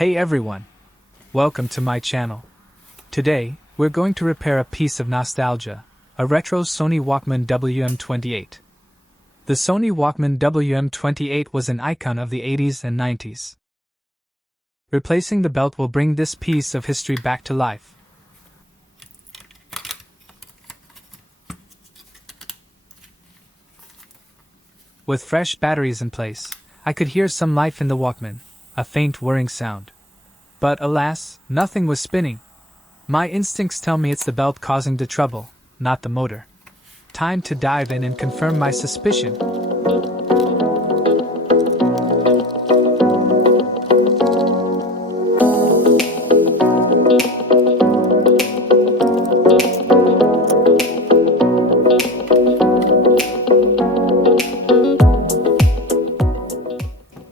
Hey everyone! Welcome to my channel. Today, we're going to repair a piece of nostalgia, a retro Sony Walkman WM28. The Sony Walkman WM28 was an icon of the 80s and 90s. Replacing the belt will bring this piece of history back to life. With fresh batteries in place, I could hear some life in the Walkman, a faint whirring sound. But alas, nothing was spinning. My instincts tell me it's the belt causing the trouble, not the motor. Time to dive in and confirm my suspicion.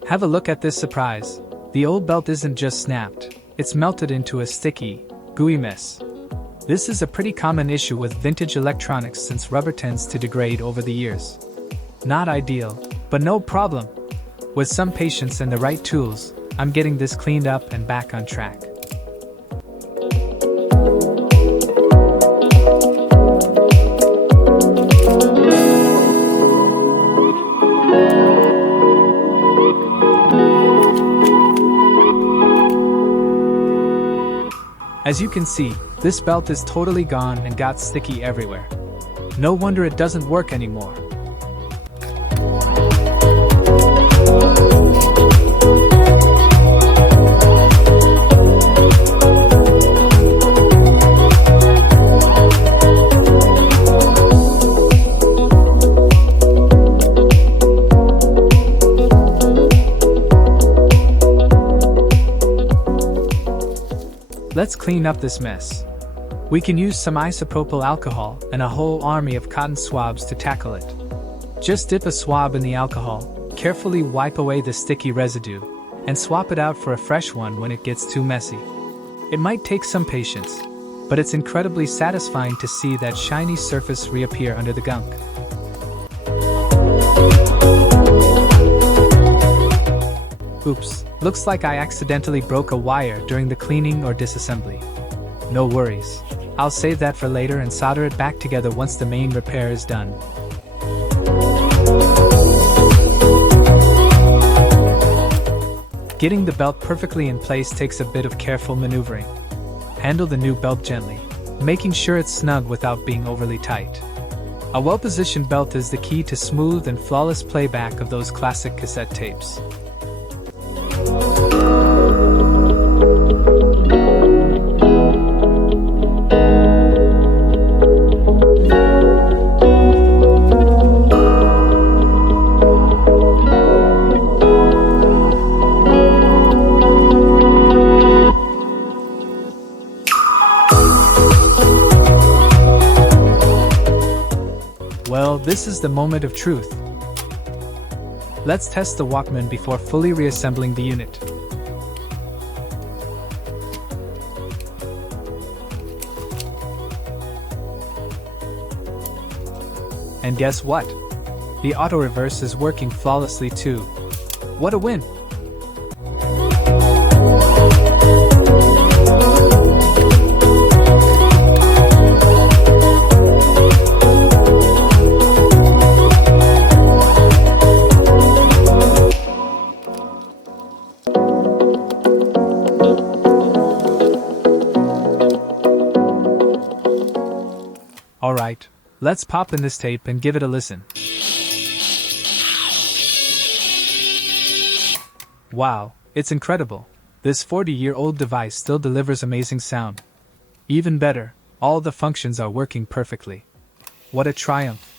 Have a look at this surprise. The old belt isn't just snapped, it's melted into a sticky, gooey mess. This is a pretty common issue with vintage electronics since rubber tends to degrade over the years. Not ideal, but no problem. With some patience and the right tools, I'm getting this cleaned up and back on track. As you can see, this belt is totally gone and got sticky everywhere. No wonder it doesn't work anymore. Let's clean up this mess. We can use some isopropyl alcohol and a whole army of cotton swabs to tackle it. Just dip a swab in the alcohol, carefully wipe away the sticky residue, and swap it out for a fresh one when it gets too messy. It might take some patience, but it's incredibly satisfying to see that shiny surface reappear under the gunk. Oops, looks like I accidentally broke a wire during the cleaning or disassembly. No worries, I'll save that for later and solder it back together once the main repair is done. Getting the belt perfectly in place takes a bit of careful maneuvering. Handle the new belt gently, making sure it's snug without being overly tight. A well-positioned belt is the key to smooth and flawless playback of those classic cassette tapes. Well, this is the moment of truth. Let's test the Walkman before fully reassembling the unit. And guess what? The auto reverse is working flawlessly too. What a win! Alright, let's pop in this tape and give it a listen. Wow, it's incredible. This 40-year-old device still delivers amazing sound. Even better, all the functions are working perfectly. What a triumph.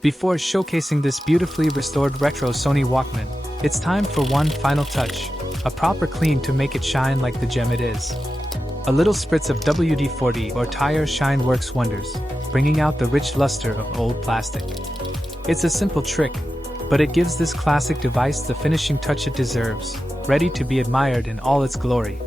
Before showcasing this beautifully restored retro Sony Walkman, it's time for one final touch, a proper clean to make it shine like the gem it is. A little spritz of WD-40 or tire shine works wonders, bringing out the rich luster of old plastic. It's a simple trick, but it gives this classic device the finishing touch it deserves, ready to be admired in all its glory.